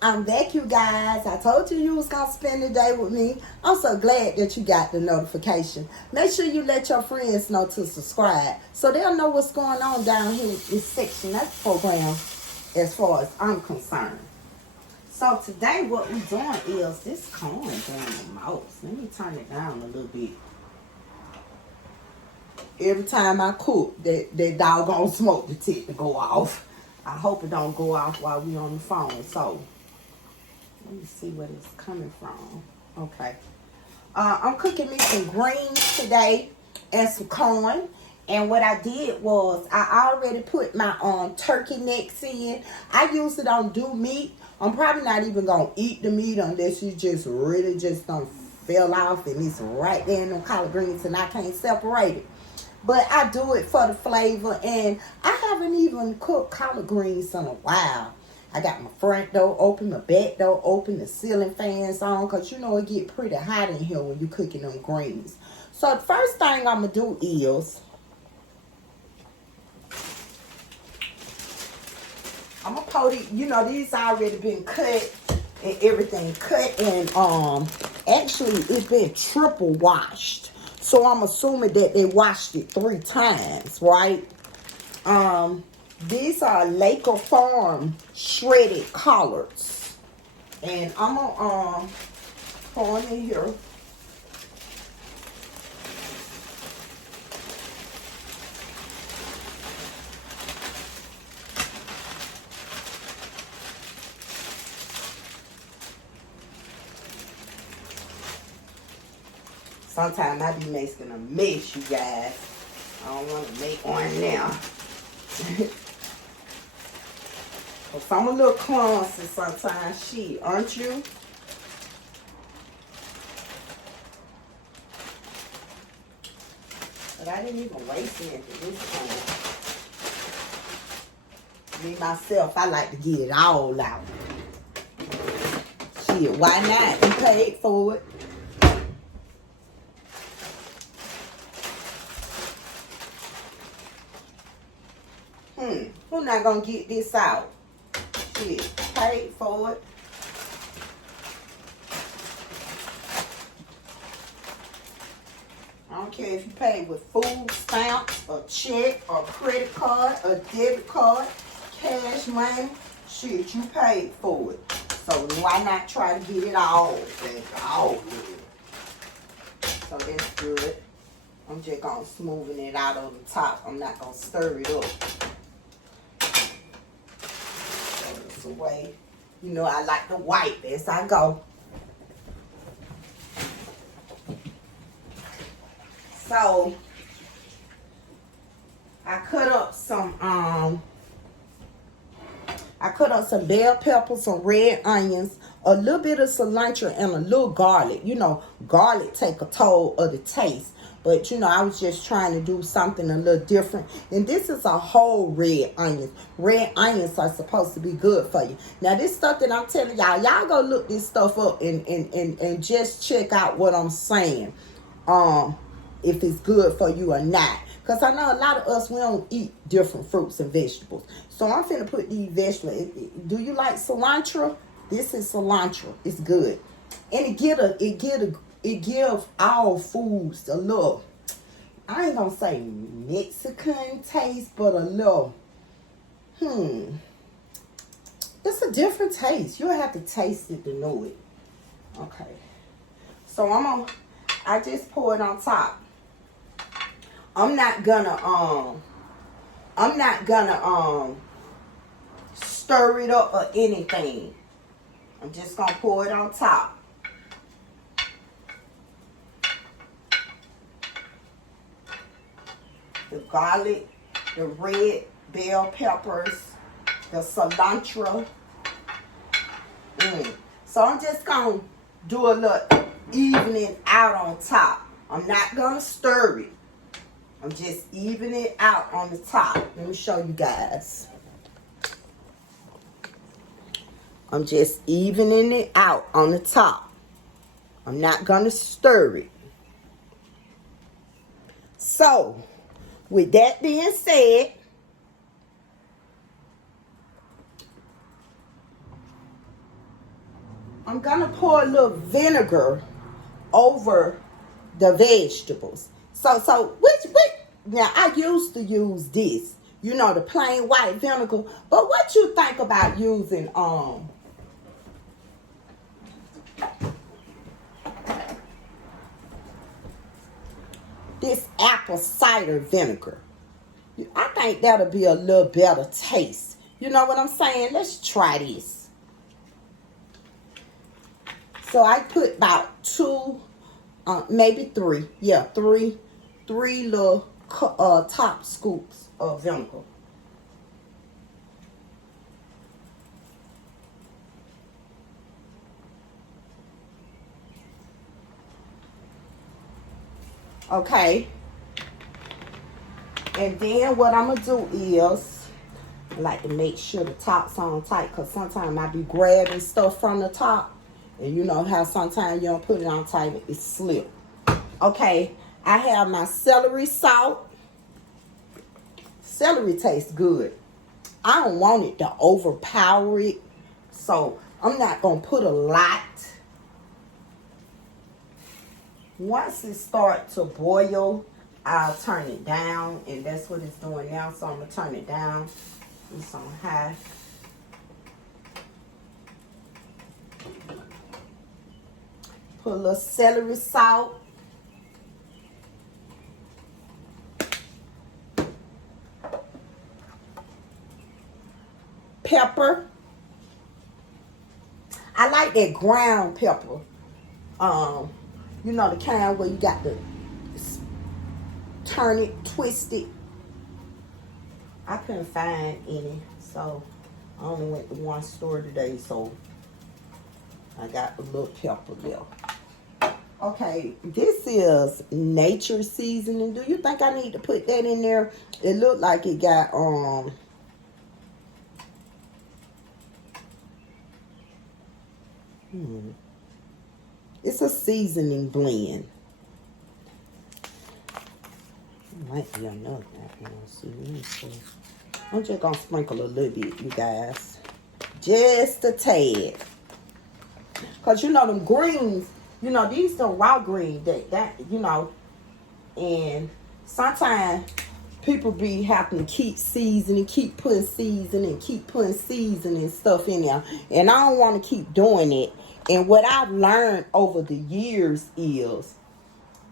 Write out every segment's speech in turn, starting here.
I'm back, you guys. I told you was going to spend the day with me. I'm so glad that you got the notification. Make sure you let your friends know to subscribe so they'll know what's going on down here in this section. That's the program as far as I'm concerned. So today what we're doing is this corn down the most. Let me turn it down a little bit. Every time I cook, that doggone smoke detector go off. I hope it don't go off while we on the phone. So let me see where it's coming from. Okay. I'm cooking me some greens today and some corn. And what I did was I already put my turkey necks in. I usually don't do meat. I'm probably not even going to eat the meat unless you just really just don't fell off and it's right there in the collard greens and I can't separate it. But I do it for the flavor, and I haven't even cooked collard greens in a while. I got my front door open, my back door open, the ceiling fans on, because you know it get pretty hot in here when you're cooking them greens. So the first thing I'm going to do is, I'm going to pour it, you know, these already been cut and everything cut, and actually it's been triple washed. So I'm assuming that they washed it 3 times, right? These are Laker Farm shredded collards. And I'm gonna pour them in here. Sometimes I be making a mess, you guys. I don't want to make one now. Cause I'm a little clumsy sometimes, shit, aren't you? But I didn't even waste anything this time. Me, myself, I like to get it all out. Shit, why not? You paid for it. Who's not gonna get this out? Shit, paid for it. I don't care if you pay with food stamps, a check, or credit card, a debit card, cash money. Shit, you paid for it. So why not try to get it all? All good. So that's good. I'm just gonna smoothen it out on the top. I'm not gonna stir it up. Away. You know I like to wipe as I go. So I cut up some bell peppers, some red onions, a little bit of cilantro, and a little garlic. You know, garlic take a toll of the taste. But, you know, I was just trying to do something a little different. And this is a whole red onion. Red onions are supposed to be good for you. Now, this stuff that I'm telling y'all go look this stuff up and just check out what I'm saying. If it's good for you or not. Because I know a lot of us, we don't eat different fruits and vegetables. So I'm finna put these vegetables. Do you like cilantro? This is cilantro. It's good. And it gives all foods a little, I ain't gonna say Mexican taste, but a little, it's a different taste. You'll have to taste it to know it. Okay. So I just pour it on top. I'm not gonna stir it up or anything. I'm just gonna pour it on top. The garlic, the red bell peppers, the cilantro. So I'm just going to do a little evening out on top. I'm not going to stir it. I'm just evening it out on the top. Let me show you guys. I'm just evening it out on the top. I'm not going to stir it. So, with that being said, I'm gonna pour a little vinegar over the vegetables. So which now I used to use this, you know, the plain white vinegar. But what you think about using this apple cider vinegar? I think that'll be a little better taste. You know what I'm saying? Let's try this. So I put about two, maybe three. Yeah, three little top scoops of vinegar. Okay. And then what I'm going to do is, I like to make sure the top's on tight, because sometimes I be grabbing stuff from the top. And you know how sometimes you don't put it on tight, it slip. Okay, I have my celery salt. Celery tastes good. I don't want it to overpower it, so I'm not going to put a lot. Once it starts to boil, I'll turn it down, and that's what it's doing now. So I'm going to turn it down. It's on high. Put a little celery salt. Pepper. I like that ground pepper. You know, the kind where you got to turn it, twist it. I couldn't find any, so I only went to one store today, so I got a little pepper there. Okay, this is nature seasoning. Do you think I need to put that in there? It looked like it got it's a seasoning blend. Might be enough. I'm just gonna sprinkle a little bit, you guys, just a tad, cause you know them greens. You know these are raw greens that you know, and sometimes people be having to keep seasoning, keep putting seasoning stuff in there, and I don't want to keep doing it. And what I've learned over the years is,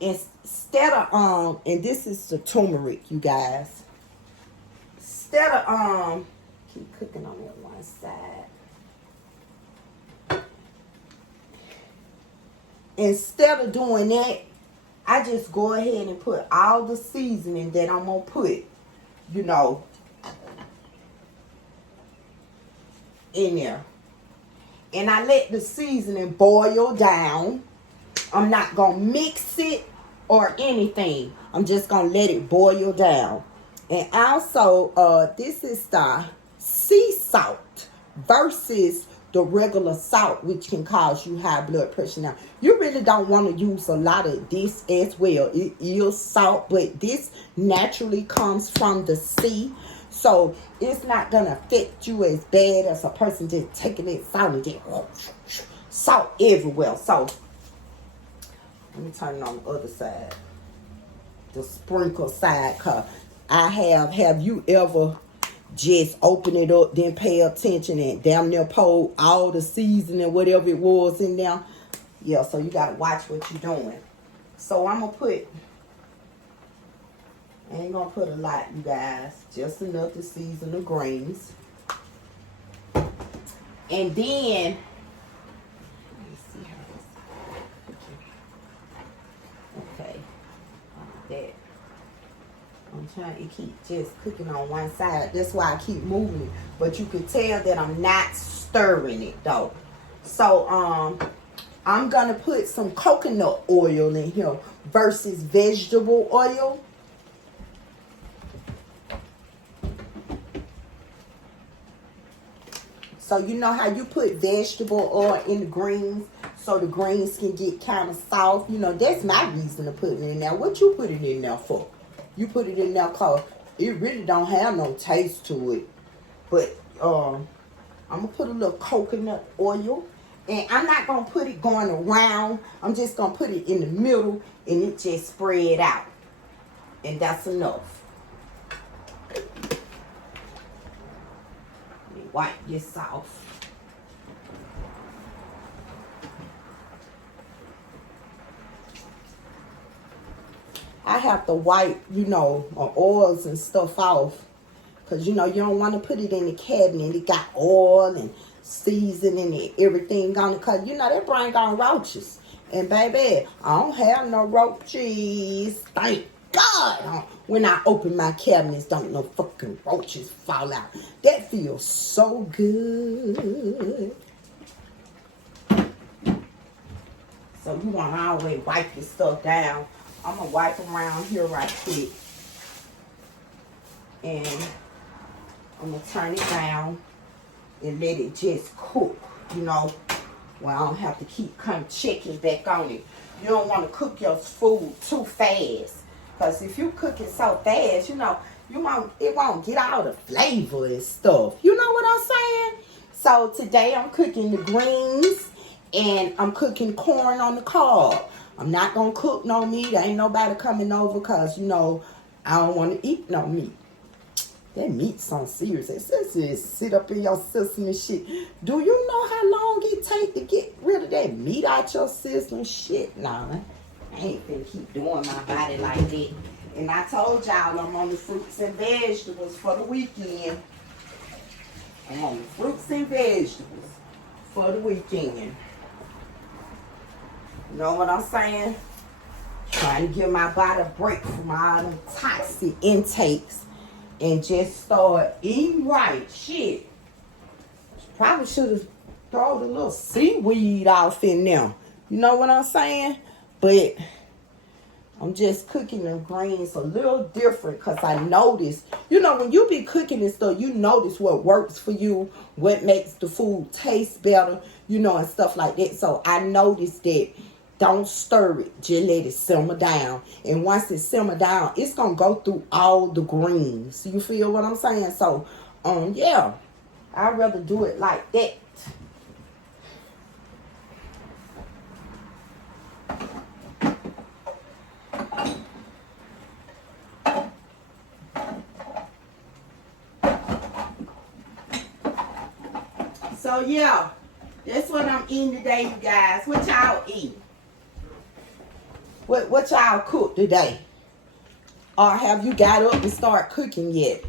instead of and this is the turmeric, you guys. Instead of keep cooking on that one side. Instead of doing that, I just go ahead and put all the seasoning that I'm gonna put, you know, in there. And I let the seasoning boil down. I'm not gonna mix it or anything. I'm just gonna let it boil down. And also, this is the sea salt versus the regular salt, which can cause you high blood pressure. Now, you really don't want to use a lot of this as well. It is salt, but this naturally comes from the sea. So it's not going to affect you as bad as a person just taking that salt and just salt everywhere. So let me turn it on the other side, the sprinkle side, because have you ever just open it up, then pay attention and damn near pour all the seasoning, whatever it was in there? Yeah, so you got to watch what you're doing. So I'm going to put, I ain't going to put a lot, you guys, just enough to season the greens. And then, let me see how this, okay, like that. I'm trying to keep just cooking on one side. That's why I keep moving it. But you can tell that I'm not stirring it though. So I'm gonna put some coconut oil in here versus vegetable oil. So you know how you put vegetable oil in the greens so the greens can get kind of soft. You know, that's my reason to put it in there. What you put it in there for? You put it in there because it really don't have no taste to it. But I'm going to put a little coconut oil. And I'm not going to put it going around. I'm just going to put it in the middle and it just spread out. And that's enough. Let me wipe this off. I have to wipe, oils and stuff off. Because, you don't want to put it in the cabinet. It got oil and seasoning and everything on it. Because, that bring on roaches. And, baby, I don't have no roaches. Thank God. When I open my cabinets, don't no fucking roaches fall out. That feels so good. So, you want to always wipe this stuff down. I'm going to wipe around here right quick. And I'm going to turn it down and let it just cook, well, I don't have to keep checking back on it. You don't want to cook your food too fast. Because if you cook it so fast, it won't get all the flavor and stuff. You know what I'm saying? So today I'm cooking the greens and I'm cooking corn on the cob. I'm not going to cook no meat. Ain't nobody coming over because, I don't want to eat no meat. That meat's so serious. It says it sit up in your system and shit. Do you know how long it take to get rid of that meat out your system? Shit, nah. I ain't finna keep doing my body like that. And I told y'all I'm on the fruits and vegetables for the weekend. I'm on the fruits and vegetables for the weekend. You know what I'm saying? Trying to give my body a break from all them toxic intakes and just start eating right. Shit. Probably should have thrown a little seaweed off in there. You know what I'm saying? But I'm just cooking the greens a little different because I noticed, when you be cooking and stuff, you notice what works for you, what makes the food taste better, and stuff like that. So I noticed that. Don't stir it. Just let it simmer down. And once it simmer down, it's going to go through all the greens. You feel what I'm saying? So, yeah. I'd rather do it like that. So, yeah. That's what I'm eating today, you guys. What y'all eat? What y'all cook today? Or have you got up and start cooking yet?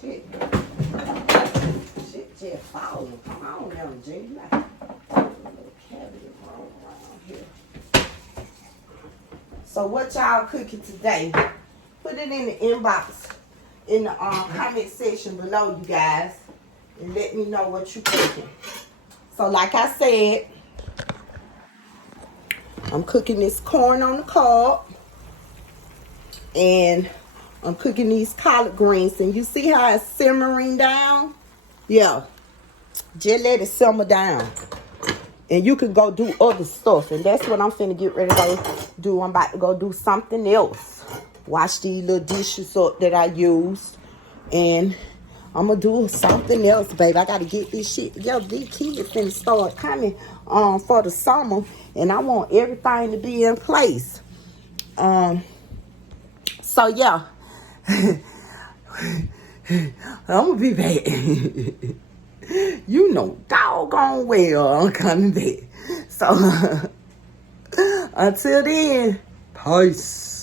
Shit just falling. Come on now, G. Like a little cavity roll around here. So what y'all cooking today? Put it in the inbox, in the comment section below, you guys. And let me know what you cooking. So like I said, I'm cooking this corn on the cob. And I'm cooking these collard greens. And you see how it's simmering down? Yeah. Just let it simmer down. And you can go do other stuff. And that's what I'm finna get ready to go do. I'm about to go do something else. Wash these little dishes up that I used. And I'm going to do something else, baby. I got to get this shit together. These kids finna start coming for the summer. And I want everything to be in place. So, yeah. I'm going to be back. Doggone well I'm coming back. So, until then, peace.